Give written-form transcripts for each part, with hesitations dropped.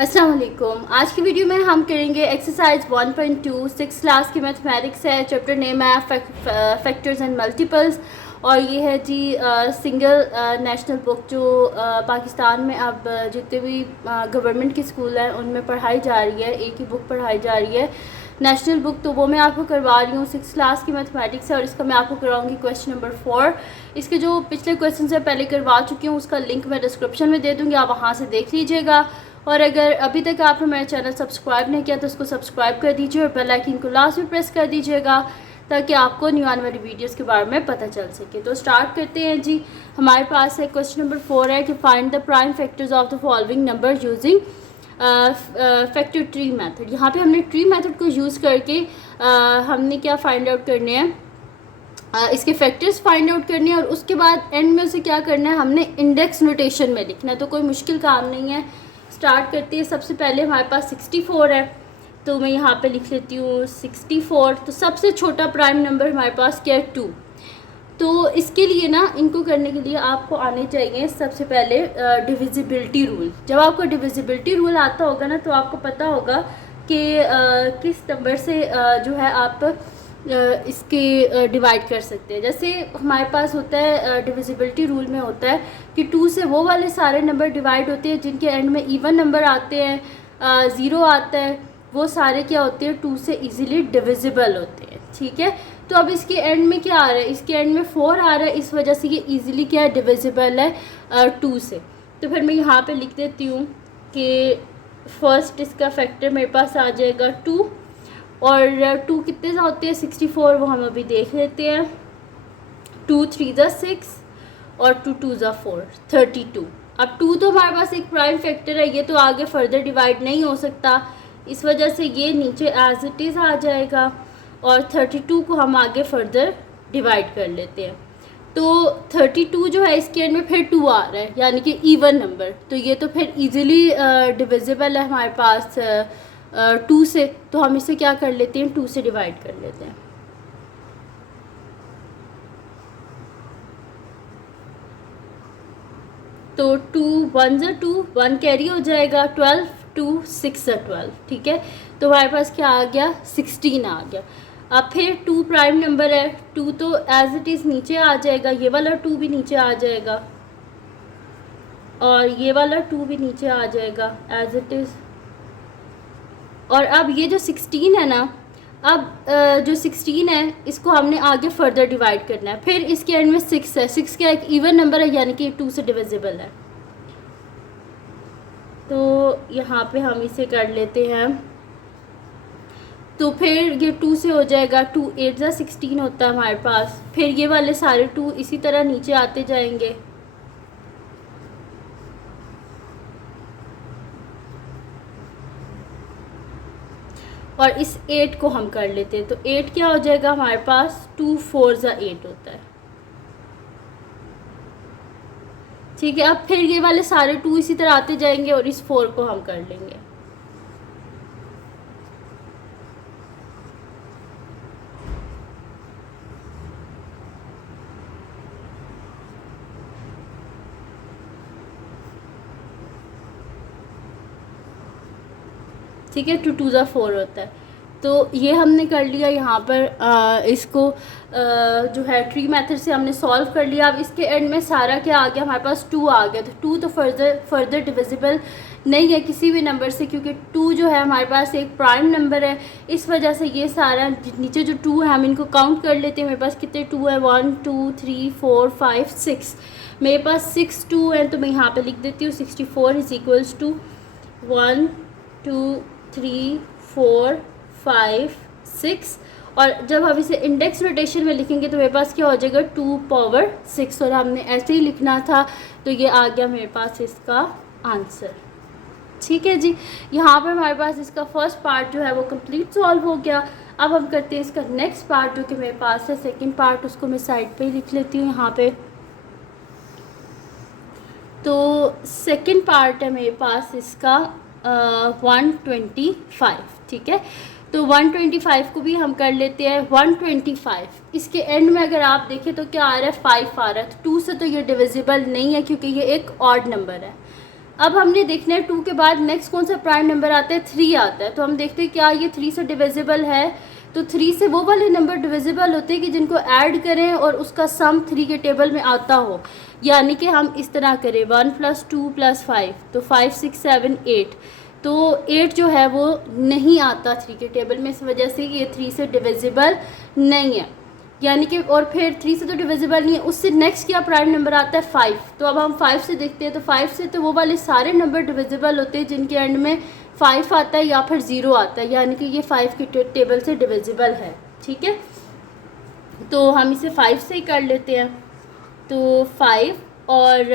अस्सलाम वालेकुम। आज की वीडियो में हम करेंगे एक्सरसाइज 1.2 6 क्लास की मैथमेटिक्स है। चैप्टर नेम है फैक्टर्स एंड मल्टीपल्स और ये है जी सिंगल नेशनल बुक जो पाकिस्तान में अब जितने भी गवर्नमेंट के स्कूल हैं उनमें पढ़ाई जा रही है। एक ही बुक पढ़ाई जा रही है नेशनल बुक, तो वो मैं आपको करवा रही हूँ। 6 क्लास की मैथमेटिक्स है और इसका मैं आपको करवाऊँगी क्वेश्चन नंबर 4। इसके जो पिछले क्वेश्चन है पहले करवा चुकी हूँ, उसका लिंक मैं डिस्क्रिप्शन में दे दूँगी, आप वहाँ से देख लीजिएगा। और अगर अभी तक आपने मेरा चैनल सब्सक्राइब नहीं किया तो उसको सब्सक्राइब कर दीजिए और बेल आइकन को लास्ट में प्रेस कर दीजिएगा ताकि आपको न्यू आने वाली वीडियोस के बारे में पता चल सके। तो स्टार्ट करते हैं जी। हमारे पास है क्वेश्चन नंबर 4 है कि find the prime factors of the following number using factor tree method. यहाँ पे हमने ट्री मेथड को यूज़ करके हमने क्या फाइंड आउट करने हैं, इसके फैक्टर्स फाइंड आउट करने हैं और उसके बाद एंड में उसे क्या करना है, हमने इंडेक्स नोटेशन में लिखना है। तो कोई मुश्किल काम नहीं है। स्टार्ट करते हैं। सबसे पहले हमारे पास 64 है तो मैं यहाँ पे लिख लेती हूँ 64। तो सबसे छोटा प्राइम नंबर हमारे पास क्या है, 2। तो इसके लिए ना, इनको करने के लिए आपको आने चाहिए सबसे पहले डिविजिबिलिटी रूल। जब आपको डिविजिबिलिटी रूल आता होगा ना तो आपको पता होगा कि किस नंबर से जो है आप इसके डिवाइड कर सकते हैं। जैसे हमारे पास होता है डिविजिबिलिटी रूल में होता है कि 2 से वो वाले सारे नंबर डिवाइड होते हैं जिनके एंड में इवन नंबर आते हैं, 0 आता है, वो सारे क्या होते हैं, 2 से इजीली डिविजिबल होते हैं। ठीक है, तो अब इसके एंड में क्या आ रहा है, इसके एंड में 4 आ रहा है, इस वजह से ये इजीली क्या है, डिविजिबल है 2 से। तो फिर मैं यहाँ पे लिख देती हूँ कि फर्स्ट इसका फैक्टर मेरे पास आ जाएगा 2 और 2 कितने से होते हैं, 64, वो हम अभी देख लेते हैं। 2 3 ज़ा 6 और 2 2 ज़ा 4, 32। अब 2 तो हमारे पास एक प्राइम फैक्टर है, ये तो आगे फर्दर डिवाइड नहीं हो सकता, इस वजह से ये नीचे एज इट इज़ आ जाएगा और 32 को हम आगे फर्दर डिवाइड कर लेते हैं। तो 32 जो है इसके एंड में फिर 2 आ रहा है, यानी कि इवन नंबर, तो ये तो फिर इजीली डिविजिबल है हमारे पास 2 से। तो हम इसे क्या कर लेते हैं, 2 से डिवाइड कर लेते हैं। तो 2 1 ज़ा 2, 1 कैरी हो जाएगा, 12 2 6 ज़ा 12। ठीक है, तो हमारे पास क्या आ गया, 16 आ गया। अब फिर 2 प्राइम नंबर है, 2 तो एज इट इज़ नीचे आ जाएगा, ये वाला 2 भी नीचे आ जाएगा और ये वाला 2 भी नीचे आ जाएगा एज इट इज़। और अब ये जो 16 है ना, अब जो 16 है इसको हमने आगे फर्दर डिवाइड करना है। फिर इसके एंड में 6 है, 6 का एक इवन नंबर है यानी कि 2 से डिविजिबल है। तो यहाँ पे हम इसे कर लेते हैं। तो फिर ये 2 से हो जाएगा, 2 8 ज़ा 16 होता है हमारे पास। फिर ये वाले सारे 2 इसी तरह नीचे आते जाएंगे और इस 8 को हम कर लेते हैं। तो 8 क्या हो जाएगा हमारे पास, 2 4 ज़ा 8 होता है। ठीक है, अब फिर ये वाले सारे 2 इसी तरह आते जाएंगे और इस 4 को हम कर लेंगे। ठीक है, 2 2 ज़ा 4 होता है। तो ये हमने कर लिया यहाँ पर इसको जो है ट्री मेथड से हमने सॉल्व कर लिया। अब इसके एंड में सारा क्या आ गया, हमारे पास 2 आ गया। तो 2 तो फर्दर डिविजिबल नहीं है किसी भी नंबर से, क्योंकि 2 जो है हमारे पास एक प्राइम नंबर है। इस वजह से ये सारा नीचे जो 2 है हम इनको काउंट कर लेते हैं। मेरे पास कितने 2 है, 1 2 3 4 5 6, मेरे पास 6 2 है। तो मैं यहाँ पर लिख देती हूँ 64 इज इक्वल्स टू 1 2 3 4 5 6। और जब हम इसे इंडेक्स नोटेशन में लिखेंगे तो मेरे पास क्या हो जाएगा, 2 पावर 6। और हमने ऐसे ही लिखना था, तो ये आ गया मेरे पास इसका आंसर। ठीक है जी, यहाँ पर हमारे पास इसका फर्स्ट पार्ट जो है वो कंप्लीट सॉल्व हो गया। अब हम करते हैं इसका नेक्स्ट पार्ट जो कि मेरे पास है सेकेंड पार्ट, उसको मैं साइड पे ही लिख लेती हूँ यहाँ पे। तो सेकेंड पार्ट है मेरे पास इसका 125। ठीक है, तो 125 को भी हम कर लेते हैं। 125 इसके एंड में अगर आप देखें तो क्या आ रहा है, 5 आ रहा है। तो 2 से तो ये डिविजिबल नहीं है क्योंकि ये एक ऑड नंबर है। अब हमने देखना है 2 के बाद नेक्स्ट कौन सा प्राइम नंबर आता है, 3 आता है। तो हम देखते हैं क्या ये 3 से डिविजिबल है। तो 3 से वो वाले नंबर डिविजिबल होते हैं कि जिनको ऐड करें और उसका सम 3 के टेबल में आता हो। यानी कि हम इस तरह करें 1 + 2 + 5, तो 5 6 7 8। तो 8 जो है वो नहीं आता 3 के टेबल में, इस वजह से ये 3 से डिविजिबल नहीं है। यानी कि और फिर 3 से तो डिविजिबल नहीं है, उससे नेक्स्ट क्या प्राइम नंबर आता है 5। तो अब हम 5 से देखते हैं। तो 5 से तो वो वाले सारे नंबर डिविजिबल होते हैं जिनके एंड में 5 आता है या फिर 0 आता है, यानी कि ये 5 के टेबल से डिविजिबल है। ठीक है, तो हम इसे 5 से ही कर लेते हैं। तो 5 और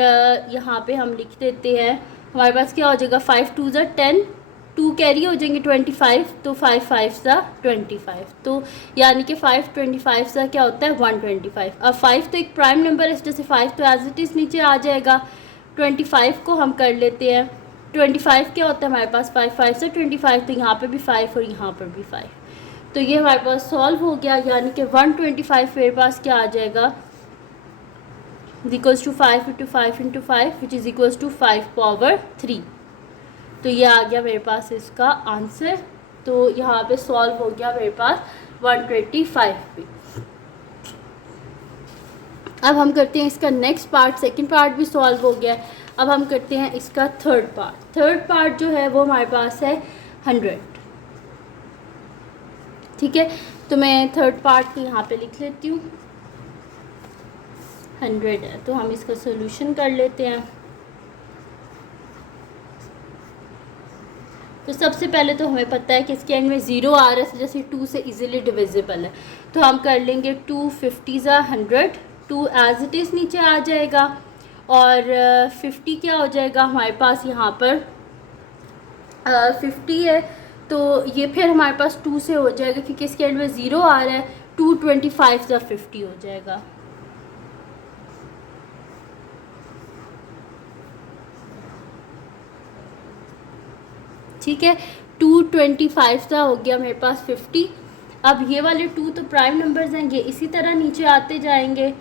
यहाँ पे हम लिख देते हैं, हमारे पास क्या हो जाएगा 5 2 ज़ा 10, 2 कैरी हो जाएंगे 25, तो 5 5 ज़ा 25। तो यानी कि 5 25 ज़ा क्या होता है 125। अब 5 तो एक प्राइम नंबर है, जैसे 5 तो एज इट इज़ नीचे आ जाएगा। 25 को हम कर लेते हैं। 25 क्या होता है हमारे पास 5 5 ज़ा 25, तो यहाँ पर भी 5 और यहाँ पर भी 5। तो ये हमारे पास सॉल्व हो गया, यानी कि 125 मेरे पास क्या आ जाएगा equals to 5 × 5 × 5 which is equals to 5 power 3। तो ये आ गया मेरे पास इसका आंसर। तो यहाँ पे सॉल्व हो गया मेरे पास 125 भी। अब हम करते हैं इसका नेक्स्ट पार्ट, सेकंड पार्ट भी सॉल्व हो गया। अब हम करते हैं इसका थर्ड पार्ट। थर्ड पार्ट जो है वो हमारे पास है 100। ठीक है, तो मैं थर्ड पार्ट यहाँ पे लिख लेती हूँ 100 है। तो हम इसका सोल्यूशन कर लेते हैं। तो सबसे पहले तो हमें पता है कि इसके एंड में 0 आ रहा है, जैसे 2 से इजीली डिविजिबल है। तो हम कर लेंगे 2 50 ज़ा 100, 2 एज इट इज़ नीचे आ जाएगा और 50 क्या हो जाएगा हमारे पास यहाँ पर 50 है। तो ये फिर हमारे पास 2 से हो जाएगा क्योंकि इसके एंड में 0 आ रहा है। 2 25 ज़ा 50 हो जाएगा। ठीक है, 2 25 सा हो गया मेरे पास 50। अब ये वाले 2 तो प्राइम नंबर्स हैं, ये इसी तरह नीचे आते जाएंगे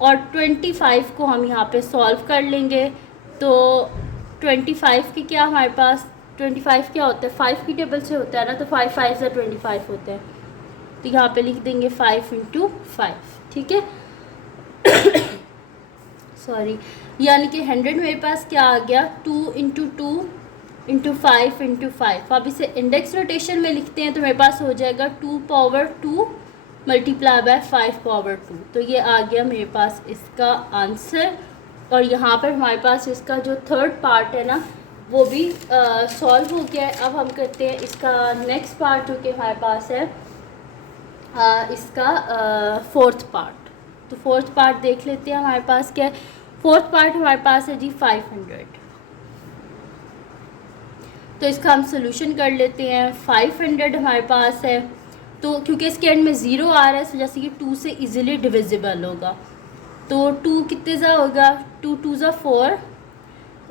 और 25 को हम यहाँ पे सॉल्व कर लेंगे। तो 25 के क्या हमारे पास 25 क्या होता है 5 की टेबल से होता है ना, तो 5 5 सा 25 होता है। तो यहाँ पे लिख देंगे 5 × 5। ठीक है सॉरी, यानी कि 100 मेरे पास क्या आ गया 2 × 2 × 5 × 5। अब इसे इंडेक्स रोटेशन में लिखते हैं तो मेरे पास हो जाएगा 2 पावर 2 मल्टीप्लाई बाय 5 पावर 2। तो ये आ गया मेरे पास इसका आंसर। और यहाँ पर हमारे पास इसका जो थर्ड पार्ट है ना वो भी सॉल्व हो गया है। अब हम करते हैं इसका नेक्स्ट पार्ट जो कि हमारे पास है इसका फोर्थ पार्ट। तो फोर्थ पार्ट देख लेते हैं हमारे पास क्या है। फोर्थ पार्ट हमारे पास है जी 500। तो इसका हम सोल्यूशन कर लेते हैं। 500 हमारे पास है, तो क्योंकि इसके एंड में 0 आ रहा है इस वजह से ये 2 से इजीली डिविजिबल होगा। तो 2 कितने ज़ा होगा 2 2 ज़ा 4,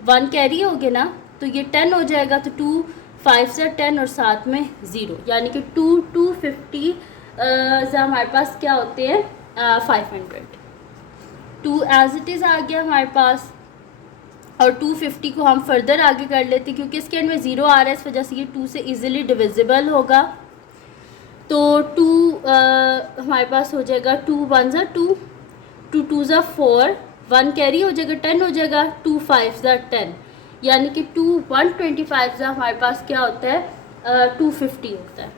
1 कैरी हो गया ना, तो ये 10 हो जाएगा। तो 2 5 ज़ा 10 और साथ में 0, यानी कि 2 250 ज़ा हमारे पास क्या होते हैं 500। 2 एज इट इज़ आ गया हमारे पास और 250 को हम फर्दर आगे कर लेते हैं क्योंकि इसके एंड में 0 आ रहा है इस वजह से ये 2 से इजीली डिविजिबल होगा। तो 2 हमारे पास हो जाएगा 2 1 ज़ा 2, 2 2 ज़ा 4, 1 कैरी हो जाएगा 10 हो जाएगा, 2 5 ज़ा 10, यानी कि 2 125 ज़ा हमारे पास क्या होता है 250 होता है।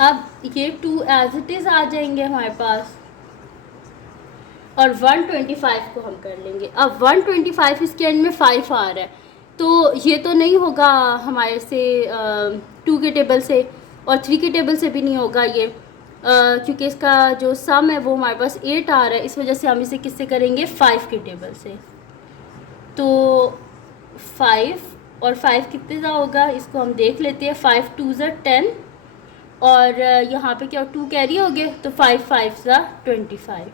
अब ये 2 एज इट इज़ आ जाएंगे हमारे पास और 125 को हम कर लेंगे। अब 125 इसके एंड में 5 आ रहा है तो ये तो नहीं होगा हमारे से 2 के टेबल से और 3 के टेबल से भी नहीं होगा ये क्योंकि इसका जो सम है वो हमारे पास 8 आ रहा है। इस वजह से हम इसे किससे करेंगे 5 के टेबल से। तो 5 और 5 कितने ज़ा होगा इसको हम देख लेते हैं। 5 2 ज़ा 10 और यहाँ पे क्या 2 कैरी हो गए तो 5 5 ज़ा 25।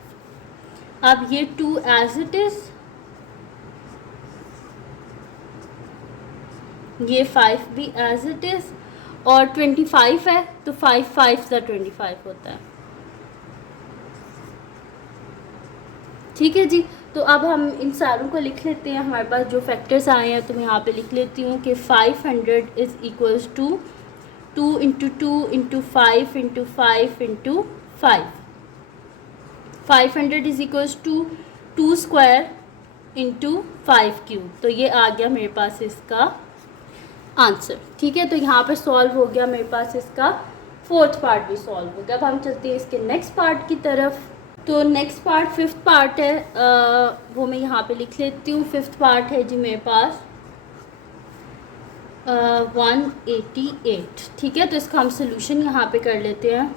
अब ये 2 एज इट इज़, ये 5 भी एज इट इज़ और 25 है तो 5 5 ज़ा 25 होता है। ठीक है जी, तो अब हम इन सारों को लिख लेते हैं। हमारे पास जो फैक्टर्स आए हैं तो मैं यहाँ पे लिख लेती हूँ कि 500 is equals to 2 into 2 into 5 into 5 into 5। 500 is equals to 2 square into 5 cube. तो ये आ गया मेरे पास इसका आंसर। ठीक है, तो यहाँ पर सॉल्व हो गया मेरे पास इसका फोर्थ पार्ट भी सॉल्व हो गया। अब हम चलते हैं इसके नेक्स्ट पार्ट की तरफ। तो नेक्स्ट पार्ट फिफ्थ पार्ट है, वो मैं यहाँ पे लिख लेती हूँ। फिफ्थ पार्ट है जी मेरे पास 188। ठीक है, तो इसका हम सोल्यूशन यहाँ पे कर लेते हैं।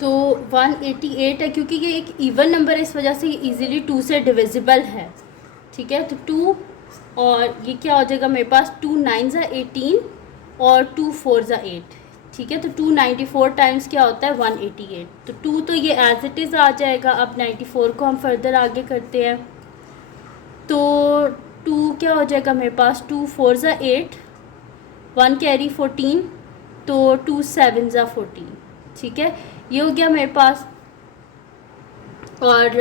तो 188 है, क्योंकि ये एक इवन नंबर है इस वजह से ये ईज़िली 2 से डिविजिबल है। ठीक है, तो 2 और ये क्या हो जाएगा मेरे पास 2 9 ज़ा 18 और 2 4 ज़ा 8। ठीक है, तो 294 टाइम्स क्या होता है 188। तो 2 तो ये एज इट इज़ आ जाएगा। अब 94 को हम फर्दर आगे करते हैं। तो 2 क्या हो जाएगा मेरे पास 2 4 ज़ा 8, 1 कैरी 14, तो 2 7 ज़ा 14। ठीक है, ये हो गया मेरे पास। और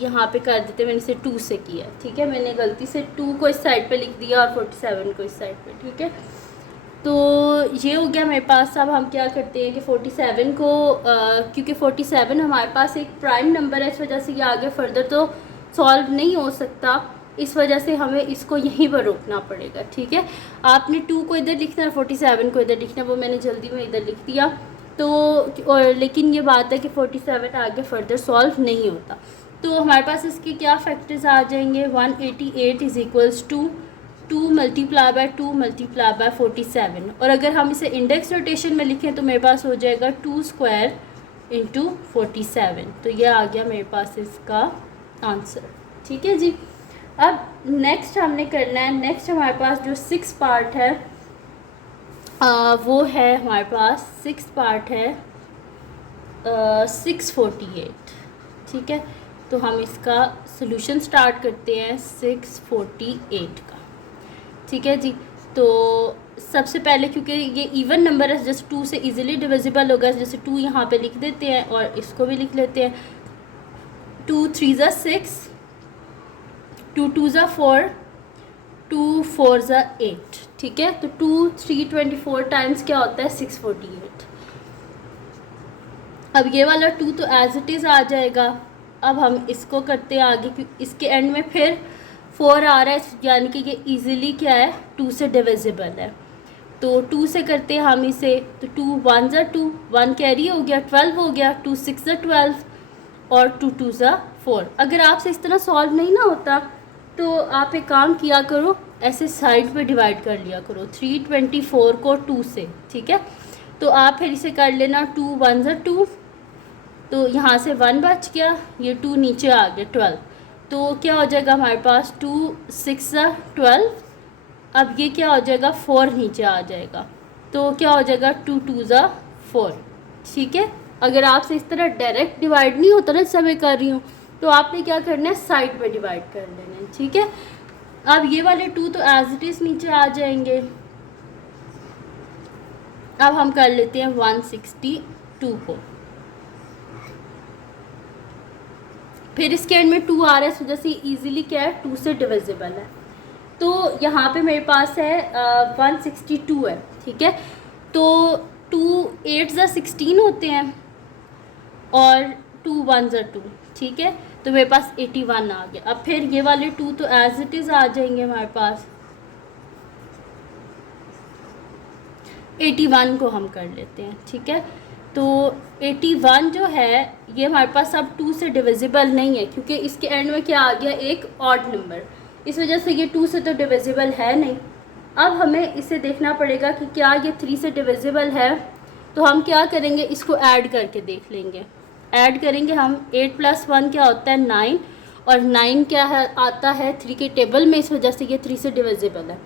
यहाँ पे कर देते हैं, मैंने इसे 2 से किया। ठीक है, मैंने गलती से 2 को इस साइड पे लिख दिया और 47 को इस साइड पे। ठीक है, तो ये हो गया मेरे पास। अब हम क्या करते हैं कि 47 को क्योंकि 47 हमारे पास एक प्राइम नंबर है, इस वजह से ये आगे फर्दर तो सॉल्व नहीं हो सकता। इस वजह से हमें इसको यहीं पर रोकना पड़ेगा। ठीक है, आपने 2 को इधर लिखना है, 47 को इधर लिखना है, वो मैंने जल्दी में इधर लिख दिया। तो और लेकिन ये बात है कि 47 आगे फर्दर सॉल्व नहीं होता। तो हमारे पास इसके क्या फैक्टर्स आ जाएंगे। 188 is equals to 2 multiply by 2 multiply by 47। और अगर हम इसे इंडेक्स रोटेशन में लिखें तो मेरे पास हो जाएगा 2 स्क्वायर इंटू 47। तो ये आ गया मेरे पास इसका आंसर। ठीक है जी, अब नेक्स्ट हमने करना है। नेक्स्ट हमारे पास जो 6 पार्ट है वो है हमारे पास 6 पार्ट है 648। ठीक है, तो हम इसका सोल्यूशन स्टार्ट करते हैं 648 का। ठीक है जी, तो सबसे पहले क्योंकि ये इवन नंबर है जैसे 2 से इजीली डिविजिबल होगा, जैसे 2 यहाँ पे लिख देते हैं और इसको भी लिख लेते हैं। 2 3 ज़ा 6, 2 2 ज़ा 4, 2 4 ज़ा 8। ठीक है, तो 2 3 24 टाइम्स क्या होता है 648। अब ये वाला 2 तो एज इट इज़ आ जाएगा। अब हम इसको करते हैं आगे, क्योंकि इसके एंड में फिर 4 आ रहा है, यानी कि ये इजीली क्या है 2 से डिविजिबल है। तो 2 से करते हैं हम इसे। तो 2 1 ज़ा 2, 1 कैरी हो गया, 12 हो गया, 2 6 ज़ा 12 और 2 2 ज़ा 4। अगर आपसे इस तरह सॉल्व नहीं ना होता तो आप एक काम किया करो, ऐसे साइड पे डिवाइड कर लिया करो 324 को 2 से। ठीक है, तो आप फिर इसे कर लेना 2 1 ज़ा 2, तो यहाँ से 1 बच गया, ये 2 नीचे आ गया 12। तो क्या हो जाएगा हमारे पास 2 6 ज़ा 12। अब ये क्या हो जाएगा 4 नीचे आ जाएगा, तो क्या हो जाएगा 2 2 ज़ा 4। ठीक है, अगर आपसे इस तरह डायरेक्ट डिवाइड नहीं होता ना, जैसे मैं कर रही हूँ, तो आपने क्या करना है साइड पे डिवाइड कर लेना है। ठीक है, अब ये वाले 2 तो एज इट इज़ नीचे आ जाएंगे। अब हम कर लेते हैं 162 को, फिर इसके एंड में 2 आ रहा है, इस वजह से ईजिली क्या है 2 से डिविजिबल है। तो यहाँ पे मेरे पास है 162 है। ठीक है, तो 2 8 ज़ा 16 होते हैं और 2 1 ज़ा 2। ठीक है, तो मेरे पास 81 आ गया। अब फिर ये वाले 2 तो एज इट इज़ आ जाएंगे हमारे पास। 81 को हम कर लेते हैं। ठीक है, तो 81 जो है ये हमारे पास अब 2 से डिविजिबल नहीं है, क्योंकि इसके एंड में क्या आ गया एक ऑड नंबर, इस वजह से ये 2 से तो डिविजिबल है नहीं। अब हमें इसे देखना पड़ेगा कि क्या ये 3 से डिविजिबल है। तो हम क्या करेंगे, इसको ऐड करके देख लेंगे। ऐड करेंगे हम, 8 + 1 क्या होता है 9, और 9 क्या है आता है 3 के टेबल में, इस वजह से ये 3 से डिविजिबल है।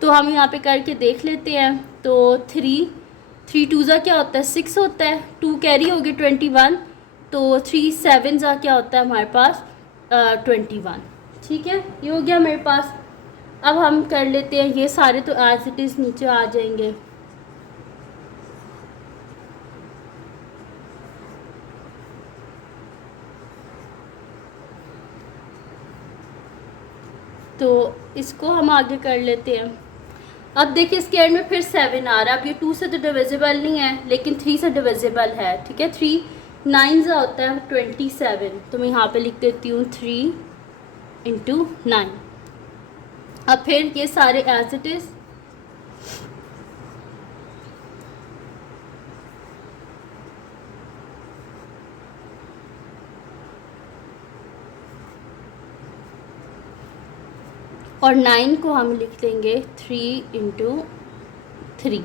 तो हम यहाँ पे करके देख लेते हैं। तो 3 2 ज़ा क्या होता है 6 होता है, 2 कैरी हो गई 21, तो 3 7 ज़ा क्या होता है हमारे पास 21। ठीक है, ये हो गया मेरे पास। अब हम कर लेते हैं ये सारे, तो एज इट इज़ नीचे आ जाएंगे। तो इसको हम आगे कर लेते हैं। अब देखिए इसके एंड में फिर 7 आ रहा है। अब ये 2 से तो डिविजिबल नहीं है, लेकिन 3 से डिविजिबल है, ठीक है। 3 9 का होता है 27। तो मैं यहाँ पे लिख देती हूँ 3 × 9। अब फिर ये सारे एज इट इज़, और 9 को हम लिख देंगे 3 × 3,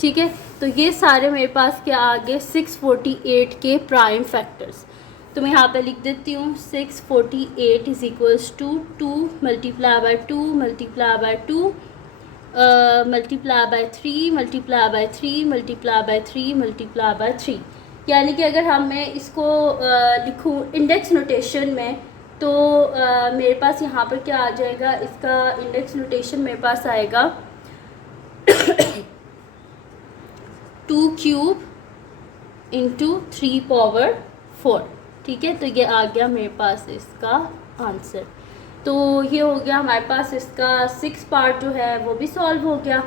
ठीक है। तो ये सारे मेरे पास क्या आ गए 648 के प्राइम फैक्टर्स। तो मैं यहाँ पे लिख देती हूँ 648 is equals to 2 multiply by 2 multiply by 2 multiply by 3 multiply by 3 multiply by 3 multiply by 3। यानी कि अगर हम मैं इसको लिखूँ इंडेक्स नोटेशन में, तो मेरे पास यहाँ पर क्या आ जाएगा, इसका इंडेक्स नोटेशन मेरे पास आएगा 2 क्यूब × 3 पावर 4, ठीक है। तो ये आ गया मेरे पास इसका आंसर। तो ये हो गया हमारे पास इसका 6 पार्ट जो है वो भी सॉल्व हो गया,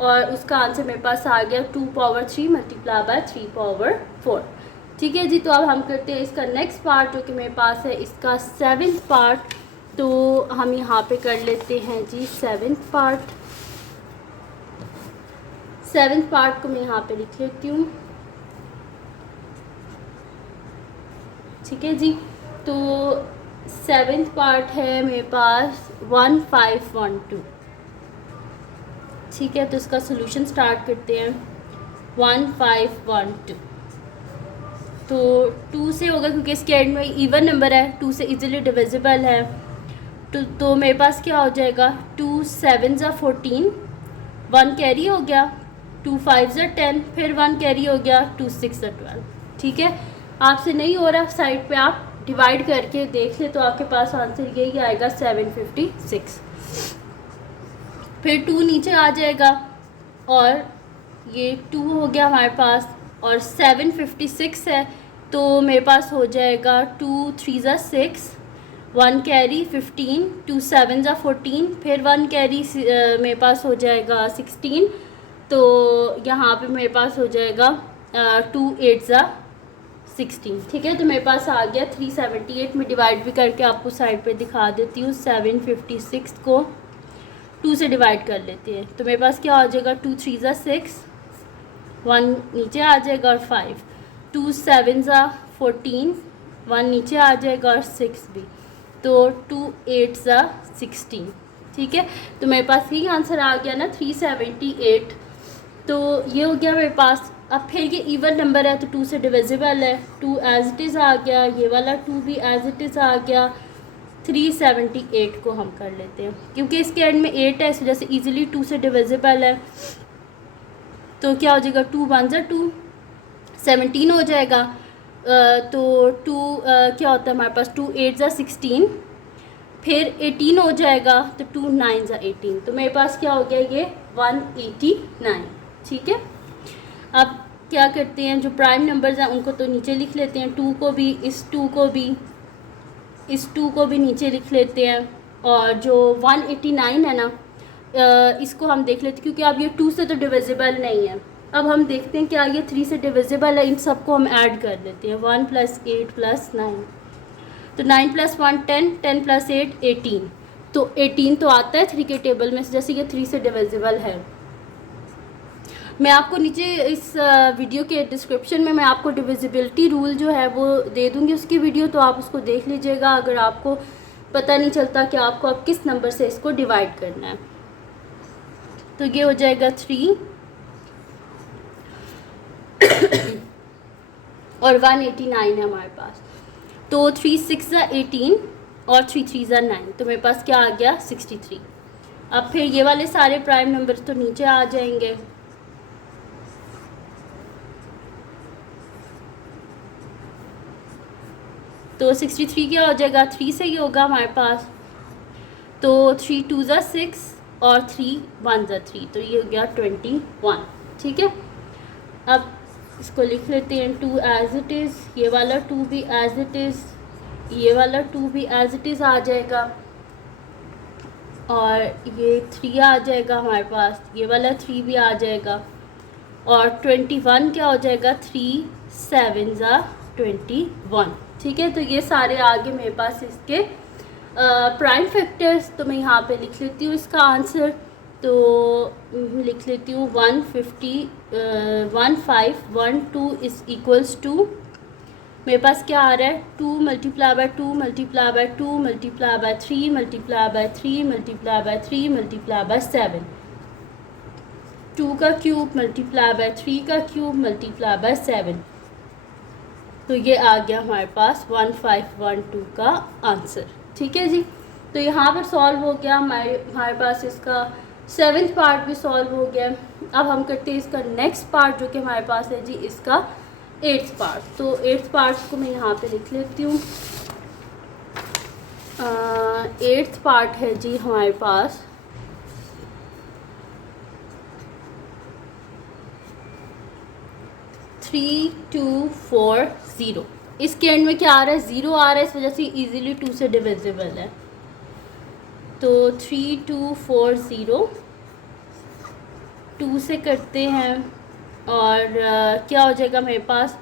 और उसका आंसर मेरे पास आ गया 2 पावर 3 मल्टीप्लाई बाय 3 पावर 4, ठीक है जी। तो अब हम करते हैं इसका नेक्स्ट पार्ट, जो कि मेरे पास है इसका 7th पार्ट। तो हम यहाँ पे कर लेते हैं जी 7th पार्ट। 7th पार्ट को मैं यहाँ पे लिख लेती हूँ, ठीक है जी। तो 7th पार्ट है मेरे पास 1512, ठीक है। तो इसका सोल्यूशन स्टार्ट करते हैं 1512। तो 2 से होगा, क्योंकि इसके एंड में इवन नंबर है, 2 से इजीली डिविजिबल है। तो मेरे पास क्या हो जाएगा 2 7 × 14, 1 कैरी हो गया, 2 5 × 10, फिर 1 कैरी हो गया, 2 6 × 12, ठीक है। आपसे नहीं हो रहा, साइड पे आप डिवाइड करके देख ले, तो आपके पास आंसर यही आएगा 756। फिर 2 नीचे आ जाएगा, और ये 2 हो गया हमारे पास, और 756 है, तो मेरे पास हो जाएगा 2 3 × 6, 1 कैरी 15, 2 7 × 14, फिर 1 कैरी मेरे पास हो जाएगा 16। तो यहाँ पे मेरे पास हो जाएगा 2 8 × 16, ठीक है। तो मेरे पास आ गया 378 में डिवाइड भी करके आपको साइड पे दिखा देती हूँ। 756 को 2 से डिवाइड कर लेते हैं, तो मेरे पास क्या हो जाएगा 2 3 × 6, 1 नीचे आ जाएगा, और 5, 2 7 × 14, 1 नीचे आ जाएगा, और 6 भी, तो 2 8 × 16, ठीक है। तो मेरे पास यही आंसर आ गया ना 378। तो ये हो गया मेरे पास। अब फिर ये इवन नंबर है, तो 2 से डिविजिबल है, 2 एज इट इज़ आ गया, ये वाला 2 भी एज इट इज़ आ गया। 378 को हम कर लेते हैं, क्योंकि इसके एंड में 8 है, इस वजह से ईजिली 2 से डिविजिबल है। तो क्या हो जाएगा 2 1 × 2, 17 हो जाएगा। तो 2 क्या होता है हमारे पास 2 8 × 16, फिर 18 हो जाएगा, तो 2 9 × 18। तो मेरे पास क्या हो गया ये 189, ठीक है। अब क्या करते हैं, जो प्राइम नंबर्स हैं उनको तो नीचे लिख लेते हैं, 2 को भी, इस 2 को भी, इस 2 को भी नीचे लिख लेते हैं। और जो 189 है ना, इसको हम देख लेते हैं, क्योंकि अब ये 2 से तो डिविजिबल नहीं है। अब हम देखते हैं क्या ये 3 से डिविजिबल है, इन सबको हम ऐड कर लेते हैं। 1 + 8 + 9, तो 9 + 1 10, 10 + 8 18। तो 18 तो आता है 3 के टेबल में, जैसे ये 3 से डिविजिबल है। मैं आपको नीचे इस वीडियो के डिस्क्रिप्शन में मैं आपको डिविजिबिलिटी रूल जो है वो दे दूँगी उसकी वीडियो, तो आप उसको देख लीजिएगा अगर आपको पता नहीं चलता कि आपको अब किस नंबर से इसको डिवाइड करना है। तो ये हो जाएगा 3 और 189 है हमारे पास। तो 3 6 × 18 और 3 3 × 9, तो मेरे पास क्या आ गया 63। अब फिर ये वाले सारे प्राइम नंबर तो नीचे आ जाएंगे। तो 63 क्या हो जाएगा, 3 से ही होगा हमारे पास। तो 3 2 × 6 और 3 1 × 3, तो ये हो गया 21, ठीक है। अब इसको लिख लेते हैं 2 एज इट इज़, ये वाला 2 भी एज इट इज़, ये वाला 2 भी एज इट इज़ आ जाएगा। और ये 3 आ जाएगा हमारे पास, ये वाला 3 भी आ जाएगा, और 21 क्या हो जाएगा, 3 7 ज़ा 21। ठीक है, तो ये सारे आगे मेरे पास इसके प्राइम फैक्टर्स। तो मैं यहाँ पे लिख लेती हूँ इसका आंसर। तो लिख लेती हूँ 1512 इज़ इक्वल्स टू, मेरे पास क्या आ रहा है, 2 multiply by 2 multiply by 2 multiply by 3 multiply by 3 multiply by 3 multiply by 7, 2 का क्यूब मल्टीप्लाई बाय 3 का क्यूब मल्टीप्लाई बाय 7। तो ये आ गया हमारे पास 1512 का आंसर। ठीक है जी, तो यहाँ पर सॉल्व हो गया हमारे पास इसका 7th पार्ट भी सॉल्व हो गया। अब हम करते हैं इसका नेक्स्ट पार्ट जो कि हमारे पास है जी इसका 8th पार्ट। तो 8th पार्ट को मैं यहाँ पे लिख लेती हूँ। 8th पार्ट है जी हमारे पास 3240। इसके एंड में क्या आ रहा है, 0 आ रहा है, इस वजह से इजीली 2 से डिविजिबल है। तो 3240 2 से करते हैं और क्या हो जाएगा मेरे पास,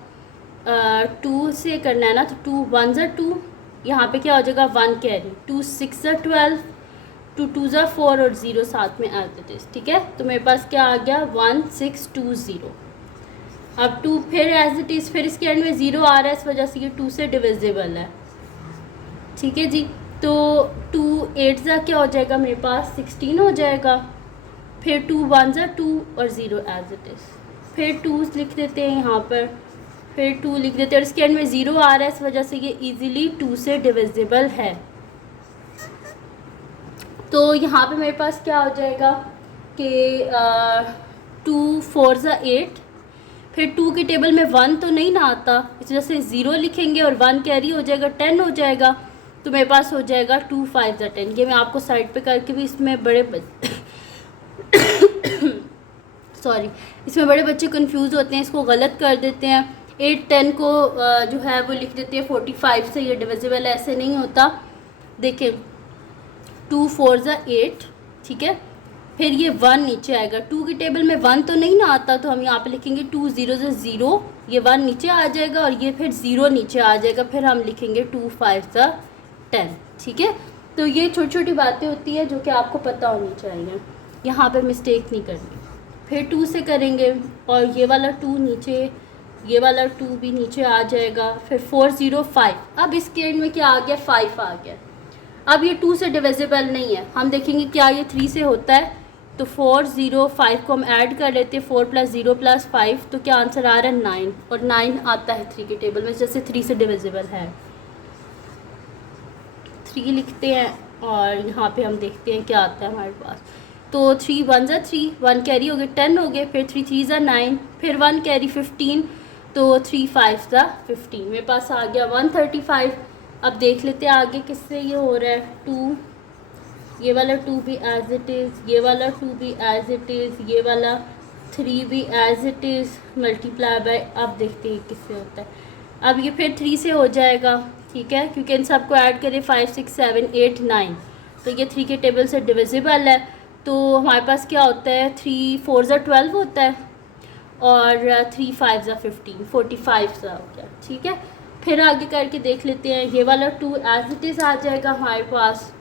2 से करना है ना, तो 2 1 ज़ा 2, यहाँ पे क्या हो जाएगा 1 कैरी, 2 6 ज़ा 12, 2 2 ज़ा 4 और 0 साथ में एज इट इज़। ठीक है, तो मेरे पास क्या आ गया 1620। अब 2 फिर एज इट इज़, फिर इसके एंड में 0 आ रहा है, इस वजह से ये 2 से डिविजिबल है। ठीक है जी, तो 2 8 ज़ा क्या हो जाएगा मेरे पास 16 हो जाएगा, फिर 2 1 ज़ा 2 और 0 एज इट इज़, फिर 2 लिख देते हैं यहाँ पर, फिर 2 लिख देते हैं और इसके एंड में 0 आ रहा है, इस वजह से ये इजीली 2 से डिविजिबल है। तो यहाँ पे मेरे पास क्या हो जाएगा कि 2 4 ज़ा 8, फिर 2 की टेबल में 1 तो नहीं ना आता, इस वजह से 0 लिखेंगे और 1 कैरी हो जाएगा, 10 हो जाएगा। तो मेरे पास हो जाएगा 2 5 ज़ा 10। ये मैं आपको साइड पे करके भी, इसमें बड़े इसमें बड़े बच्चे कंफ्यूज होते हैं, इसको गलत कर देते हैं। 8 10 को जो है वो लिख देते हैं 45 से, ये डिविजिबल ऐसे नहीं होता। देखिए 2 4 ज़ा 8, ठीक है, फिर ये 1 नीचे आएगा, 2 की टेबल में 1 तो नहीं ना आता, तो हम यहाँ पे लिखेंगे 2 0 ज़ा 0, ये 1 नीचे आ जाएगा और ये फिर 0 नीचे आ जाएगा, फिर हम लिखेंगे 2 5 ज़ा 10। ठीक है, तो ये छोटी छोटी बातें होती हैं जो कि आपको पता होनी चाहिए, यहाँ पे मिस्टेक नहीं करनी। फिर 2 से करेंगे और ये वाला 2 नीचे, ये वाला 2 भी नीचे आ जाएगा, फिर 4 0 5। अब इसके एंड में क्या आ गया 5 आ गया। अब ये 2 से डिविजिबल नहीं है, हम देखेंगे क्या ये 3 से होता है। तो 4 0 5 को हम ऐड कर लेते हैं, 4 + 0 + 5, तो क्या आंसर आ रहा है 9, और 9 आता है 3 की टेबल में, जैसे 3 से डिविजिबल है। 3 लिखते हैं और यहाँ पे हम देखते हैं क्या आता है हमारे पास। तो 3 1 ज़ा 3, 1 कैरी हो गए 10 हो गए, फिर 3 3 ज़ा 9, फिर 1 कैरी 15, तो 3 5 ज़ा 15, मेरे पास आ गया 135। अब देख लेते हैं आगे किससे ये हो रहा है। 2, ये वाला 2 भी एज इट इज़, ये वाला 2 भी एज इट इज़, ये वाला 3 भी as it is, multiply by, अब देखते हैं किससे होता है। अब ये फिर 3 से हो जाएगा, ठीक है, क्योंकि इन सबको ऐड करें 5 6 7 8 9, तो ये 3 के टेबल से डिविजिबल है। तो हमारे पास क्या होता है 3 4 ज़ा 12 होता है और 3 5 ज़ा 15, 45 ज़ा हो गया। ठीक है, फिर आगे करके देख लेते हैं। ये वाला 2 एज इट इज़ आ जाएगा हमारे पास,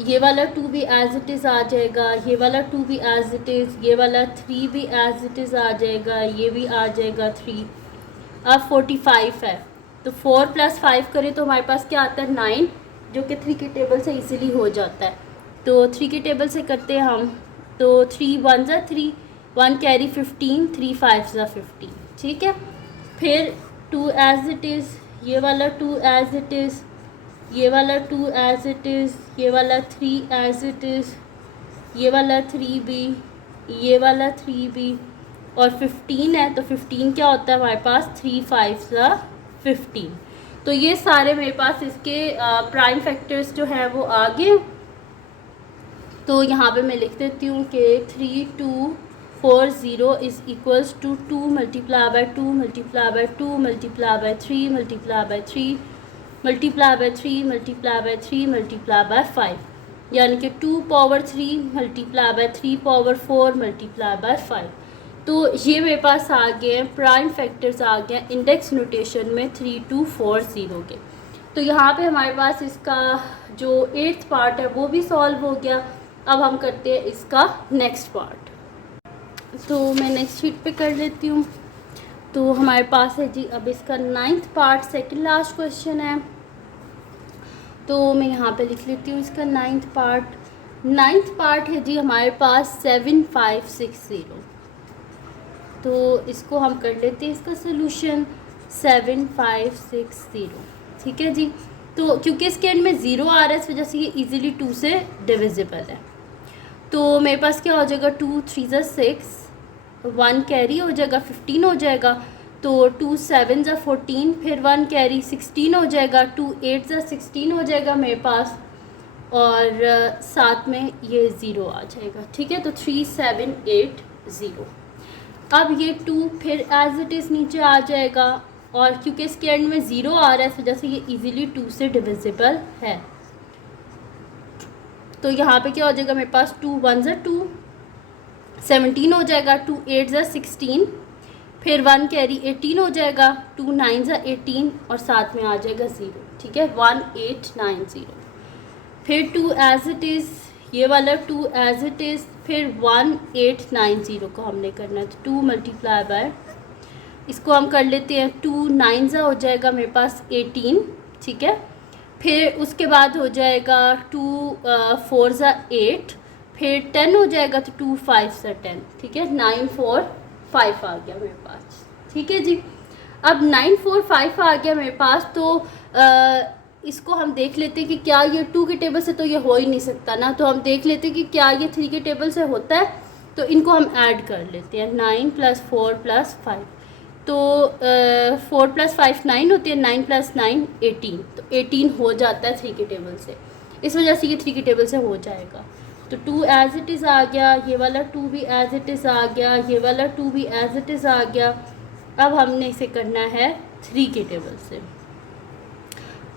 ये वाला 2 भी एज इट इज़ आ जाएगा, ये वाला 2 भी एज इट इज़, ये वाला 3 भी एज इट इज़ आ जाएगा, ये भी आ जाएगा 3। अब 45 है, तो 4 + 5 करें तो हमारे पास क्या आता है 9, जो कि 3 की टेबल से इजीली हो जाता है। तो 3 की टेबल से करते हैं हम, तो 3 1 ज़ा 3, 1 कैरी 15, 3 5 ज़ा 15। ठीक है, फिर 2 एज इट इज़, ये वाला 2 एज इट इज़, ये वाला 2 एज इट इज़, ये वाला 3 एज इट इज़, ये वाला 3 भी, ये वाला 3 भी, और 15 है, तो 15 क्या होता है हमारे पास 3 5 ज़ा 15। तो ये सारे मेरे पास इसके प्राइम फैक्टर्स जो है वो आ गए। तो यहाँ पे मैं लिख देती हूँ कि 3240 is equals to 2 multiply by 2 multiply by 2 multiply by 3 multiply by 3 multiply by 3 multiply by 3 multiply by 5। यानी कि 2 power 3 multiply by 3 power 4 multiply by 5। तो ये मेरे पास आ गए हैं प्राइम फैक्टर्स, आ गए इंडेक्स नोटेशन में 3240 के। तो यहाँ पे हमारे पास इसका जो 8th पार्ट है वो भी सॉल्व हो गया। अब हम करते हैं इसका नेक्स्ट पार्ट। तो मैं नेक्स्ट शीट पे कर लेती हूँ। तो हमारे पास है जी अब इसका 9th part, second last question है। तो मैं यहाँ पे लिख लेती हूँ इसका 9th पार्ट। 9th पार्ट है जी हमारे पास 7560। तो इसको हम कर लेते हैं इसका सोल्यूशन 7560। ठीक है जी। तो क्योंकि इसके एंड में 0 आ रहा है, इस वजह से ये इजीली 2 से डिविजिबल है। तो मेरे पास क्या हो जाएगा, 2 3 ज़ा 6, 1 कैरी हो जाएगा 15 हो जाएगा। तो 2 7 ज़ा 14, फिर 1 कैरी 16 हो जाएगा। 2 8 ज़ा 16 हो जाएगा मेरे पास, और साथ में ये 0 आ जाएगा। ठीक है, तो 3780। अब ये 2 फिर एज इट इज़ नीचे आ जाएगा, और क्योंकि इसके एंड में 0 आ रहा है इस वजह से ये इजीली 2 से डिविजिबल है। तो यहाँ पे क्या हो जाएगा मेरे पास, 2 1 ज़ा 2 17 हो जाएगा। 2 8 ज़ा 16, फिर 1 कैरी 18 हो जाएगा। 2 9 ज़ा 18, और साथ में आ जाएगा 0। ठीक है, 1890। फिर 2 एज इट इज़, ये वाला 2 एज इट इज़, फिर 1890 को हमने करना है। तो 2 मल्टीप्लाई बाय, इसको हम कर लेते हैं 2 9 ज़ा हो जाएगा मेरे पास 18। ठीक है, फिर उसके बाद हो जाएगा 2 4 ज़ा 8, फिर 10 हो जाएगा। तो 2 5 ज़ा 10। ठीक है, 9 4 5 आ गया मेरे पास। ठीक है जी। अब 9 4 5 आ गया मेरे पास। तो इसको हम देख लेते हैं कि क्या ये 2 के टेबल से तो ये हो ही नहीं सकता ना। तो हम देख लेते हैं कि क्या ये 3 के टेबल से होता है। तो इनको हम ऐड कर लेते हैं, 9 + 4 + 5। तो 4 + 5 9 होती है, 9 + 9 18। तो 18 हो जाता है 3 के टेबल से, इस वजह से ये 3 के टेबल से हो जाएगा। तो 2 एज इट इज़ आ गया, ये वाला 2 भी एज इट इज़ आ गया, ये वाला 2 भी एज इट इज़ आ गया। अब हमने इसे करना है 3 के टेबल से।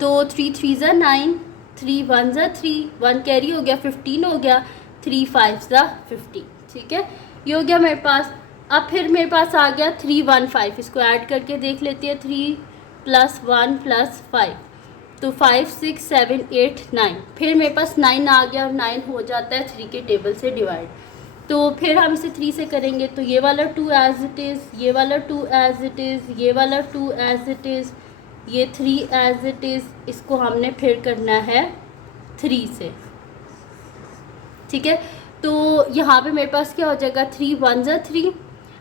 तो 3 3 ज़ा 9, 3 1 ज़ा 3, 1 कैरी हो गया 15 हो गया। 3 5 ज़ा 15। ठीक है, ये हो गया मेरे पास। अब फिर मेरे पास आ गया 3 1 5, इसको ऐड करके देख लेते हैं। 3 + 1 + 5, तो 5 6 7 8 9, फिर मेरे पास 9 आ गया, और 9 हो जाता है 3 के टेबल से डिवाइड। तो फिर हम इसे 3 से करेंगे। तो ये वाला 2 एज इट इज़, ये वाला 2 एज इट इज़, ये वाला 2 एज इट इज़, ये 3 एज इट इज़। इसको हमने फिर करना है 3 से। ठीक है, तो यहाँ पे मेरे पास क्या हो जाएगा, 3 1 ज़ा 3।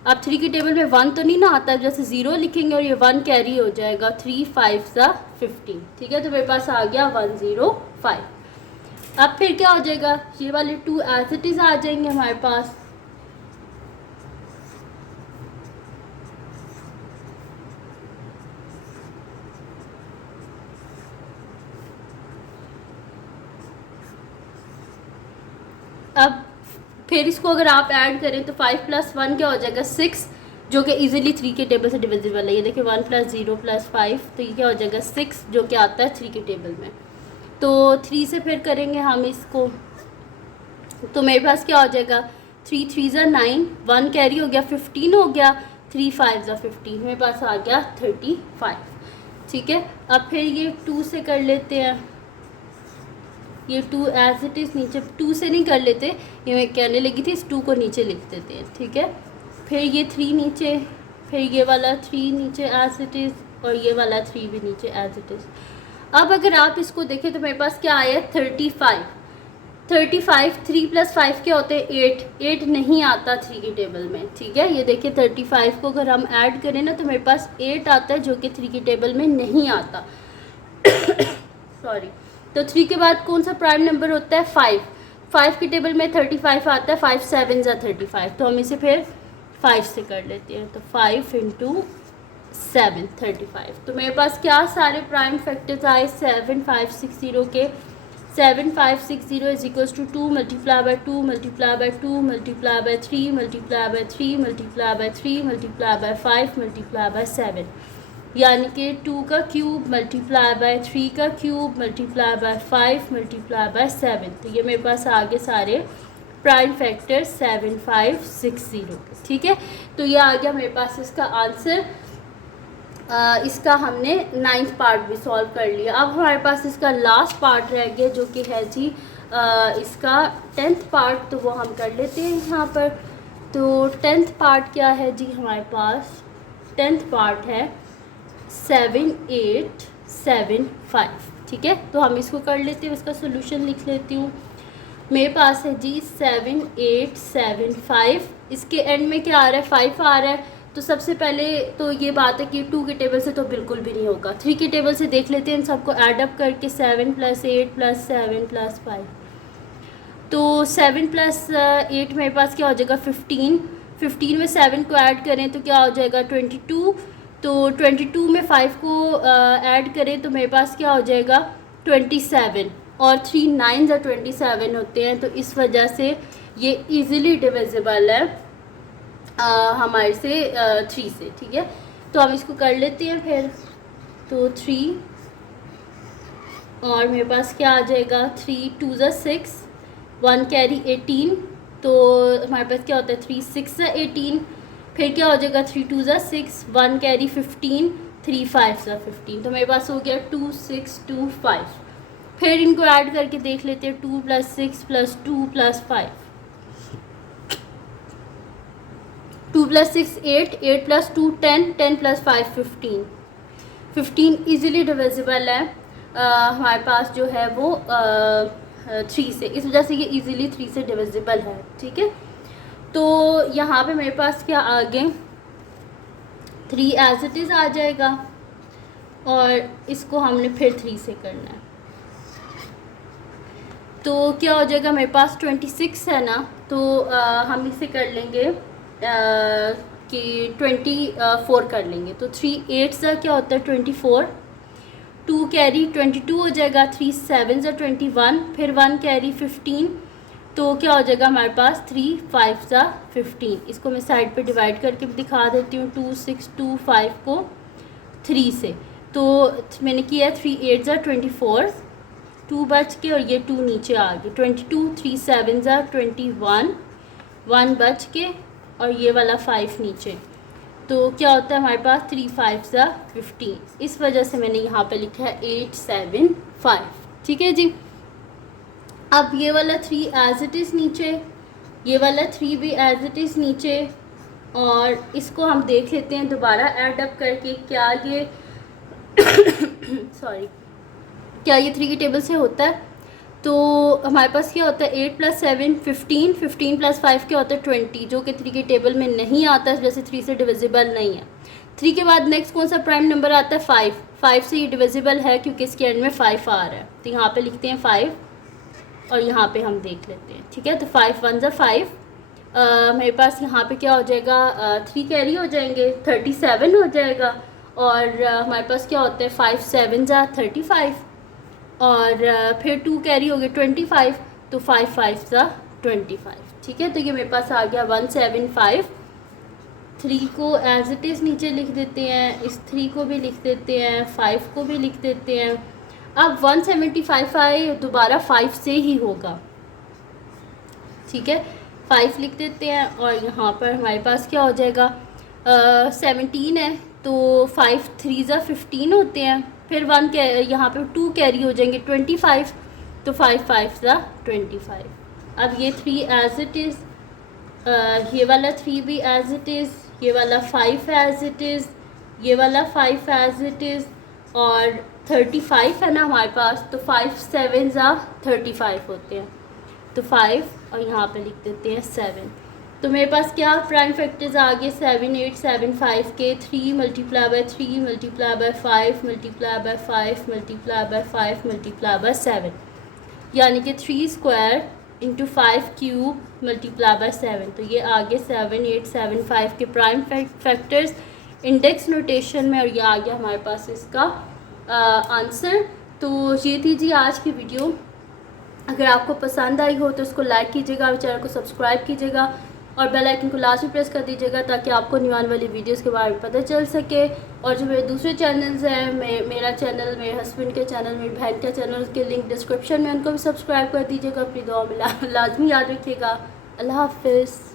अब 3 के टेबल में 1 तो नहीं ना आता, जैसे 0 लिखेंगे और ये 1 कैरी हो जाएगा। 3 5 ज़ा 15। ठीक है, तो मेरे पास आ गया 105। अब फिर क्या हो जाएगा, ये वाले 2 एज इट इज़ आ जाएंगे हमारे पास। अब फिर इसको अगर आप ऐड करें तो 5 + 1 क्या हो जाएगा, 6, जो कि इजीली 3 के टेबल से डिविजिबल है। ये देखिए 1 + 0 + 5, तो ये क्या हो जाएगा 6, जो कि आता है 3 के टेबल में। तो 3 से फिर करेंगे हम इसको। तो मेरे पास क्या हो जाएगा, 3 3 ज़ा 9, 1 कैरी हो गया 15 हो गया। 3 5 ज़ा 15, मेरे पास आ गया 35। ठीक है, अब फिर ये 2 से कर लेते हैं। ये 2 एज इट इज़ नीचे, 2 से नहीं कर लेते, ये मैं कहने लगी थी इस 2 को नीचे लिख देते हैं। ठीक है, फिर ये 3 नीचे, फिर ये वाला 3 नीचे एज इट इज़, और ये वाला 3 भी नीचे एज इट इज़। अब अगर आप इसको देखें तो मेरे पास क्या आया, 35। 35 3 + 5 क्या होते हैं, 8। 8 नहीं आता 3 के टेबल में। ठीक है, ये देखिए 35 को अगर हम ऐड करें ना तो मेरे पास 8 आता है, जो कि 3 के टेबल में नहीं आता। सॉरी। तो 3 के बाद कौन सा प्राइम नंबर होता है, 5। 5 के टेबल में 35 आता है। 5 7 ज़ा 35, तो हम इसे फिर 5 से कर लेते हैं। तो 5 × 7 35। तो मेरे पास क्या सारे प्राइम फैक्टर्स आए 7560 के। 7560 is equals to 2 multiply by 2 multiply by 2 multiply by 3 multiply by 3 multiply by 3 multiply by 5 multiply by 7। यानी कि 2 का क्यूब मल्टीप्लाई बाय 3 का cube multiply by 5 multiply by 7। तो ये मेरे पास आगे सारे प्राइम फैक्टर 7560। ठीक है, तो ये आ गया मेरे पास इसका आंसर। इसका हमने 9th पार्ट भी सॉल्व कर लिया। अब हमारे पास इसका लास्ट पार्ट रह गया जो कि है जी इसका 10th पार्ट, तो वो हम कर लेते हैं यहाँ पर। तो 10th पार्ट क्या है जी हमारे पास? 10th पार्ट है 7875। ठीक है, तो हम इसको कर लेते हैं, इसका सोल्यूशन लिख लेती हूँ। मेरे पास है जी 7875। इसके एंड में क्या आ रहा है? 5 आ रहा है। तो सबसे पहले तो ये बात है कि 2 के टेबल से तो बिल्कुल भी नहीं होगा। 3 के टेबल से देख लेते हैं, इन सबको ऐड अप करके 7 + 8 + 7 + 5। तो 7 + 8 मेरे पास क्या हो जाएगा? 15। 15 में 7 को ऐड करें तो क्या हो जाएगा? 22। तो 22 में 5 को ऐड करें तो मेरे पास क्या हो जाएगा? 27। और 3 9 या 27 होते हैं, तो इस वजह से ये इजीली डिविजिबल है हमारे से 3 से। ठीक है, तो हम इसको कर लेते हैं फिर। तो 3 और मेरे पास क्या आ जाएगा? 3 2 ज़ा 6, 1 कैरी 18। तो हमारे पास क्या होता है? 3 6 ज़ा 18। फिर क्या हो जाएगा? 3 2 ज़ा 6, 1 कैरी 15, 3 5 ज़ा 15। तो मेरे पास हो गया 2 6 2 5। फिर इनको ऐड करके देख लेते हैं। 2 + 6 + 2 + 5। 2 + 6 8, 8 + 2 10, 10 + 5 15। 15 ईज़िली डिविजिबल है हमारे पास जो है वो 3 से। इस वजह से ये इजीली 3 से डिविजिबल है। ठीक है, तो यहाँ पे मेरे पास क्या आ गए? 3 एज इट इज़ आ जाएगा और इसको हमने फिर 3 से करना है। तो क्या हो जाएगा? मेरे पास 26 है ना, तो हम इसे कर लेंगे कि 24 कर लेंगे। तो 3 8 सा क्या होता है? 24। 2 कैरी 22 हो जाएगा। 3 7 ज़ा 21। फिर 1 कैरी 15। तो क्या हो जाएगा हमारे पास? 3 5 ज़ा 15। इसको मैं साइड पे डिवाइड करके दिखा देती हूँ। 2 6 2 5 को 3 से। तो मैंने किया 3 8 ज़ा 24, 2 बच के और ये 2 नीचे आ गए 22। 3 7 ज़ा 21, 1 बच के और ये वाला 5 नीचे। तो क्या होता है हमारे पास? 3 5 ज़ा 15। इस वजह से मैंने यहाँ पे लिखा है 875। ठीक है जी, अब ये वाला 3 एज इट इज़ नीचे, ये वाला 3 भी एज इट इज़ नीचे। और इसको हम देख लेते हैं दोबारा ऐड अप करके, क्या ये सॉरी, क्या ये 3 की टेबल से होता है? तो हमारे पास क्या होता है? 8 + 7 15, 15 + 5 क्या होता है? 20, जो कि 3 की टेबल में नहीं आता है, जैसे 3 से डिविजिबल नहीं है। 3 के बाद नेक्स्ट कौन सा प्राइम नंबर आता है? 5। 5 से ये डिविजिबल है क्योंकि इसके एंड में 5 आ रहा है। तो यहाँ पे लिखते हैं 5 और यहाँ पे हम देख लेते हैं। ठीक है, तो 5 1 ज़ा 5। मेरे पास यहाँ पे क्या हो जाएगा? 3 कैरी हो जाएंगे, 37 हो जाएगा। और हमारे पास क्या होता है? 5 7 ज़ा 35 और फिर 2 कैरी हो गए 25। तो 5 5 ज़ा 25। ठीक है, तो ये मेरे पास आ गया 175। 3 को एज इट इज़ नीचे लिख देते हैं, इस 3 को भी लिख देते हैं, 5 को भी लिख देते हैं। अब 175 दोबारा 5 से ही होगा। ठीक है, 5 लिख देते हैं और यहाँ पर हमारे पास क्या हो जाएगा? 17 है, तो 5 3 ज़ा 15 होते हैं। फिर 1 के यहाँ पे 2 कैरी हो जाएंगे 25। तो 5 5 ज़ा 25। अब ये 3 एज इट इज़, ये वाला 3 भी एज इट इज़, ये वाला 5 एज इट इज़, ये वाला 5 एज इट इज़ और 35 है ना हमारे पास। तो 5 7 ज़ा 35 होते हैं। तो 5 और यहाँ पे लिख देते हैं 7। तो मेरे पास क्या प्राइम फैक्टर्स आ गए? 7875 के 3 × 3 × 5 × 5 × 5 × 7, यानी कि 3 स्क्वायर × 5 क्यूब × 7। तो ये आ गए 7875 के प्राइम फैक्टर्स इंडेक्स नोटेशन में, और ये आ गया हमारे पास इसका आंसर। तो ये थी जी आज की वीडियो। अगर आपको पसंद आई हो तो इसको लाइक कीजिएगा और चैनल को सब्सक्राइब कीजिएगा। और बेल आइकन को लास्ट में प्रेस कर दीजिएगा ताकि आपको न्यू आने वाली वीडियोस के बारे में पता चल सके। और जो मेरे दूसरे चैनल्स हैं, मेरा चैनल, मेरे हस्बैंड के चैनल, मेरी बहन का चैनल, उसके लिंक डिस्क्रिप्शन में, उनको भी सब्सक्राइब कर दीजिएगा। अपनी दुआ में लाजमी याद रखिएगा। अल्लाह हाफिज़।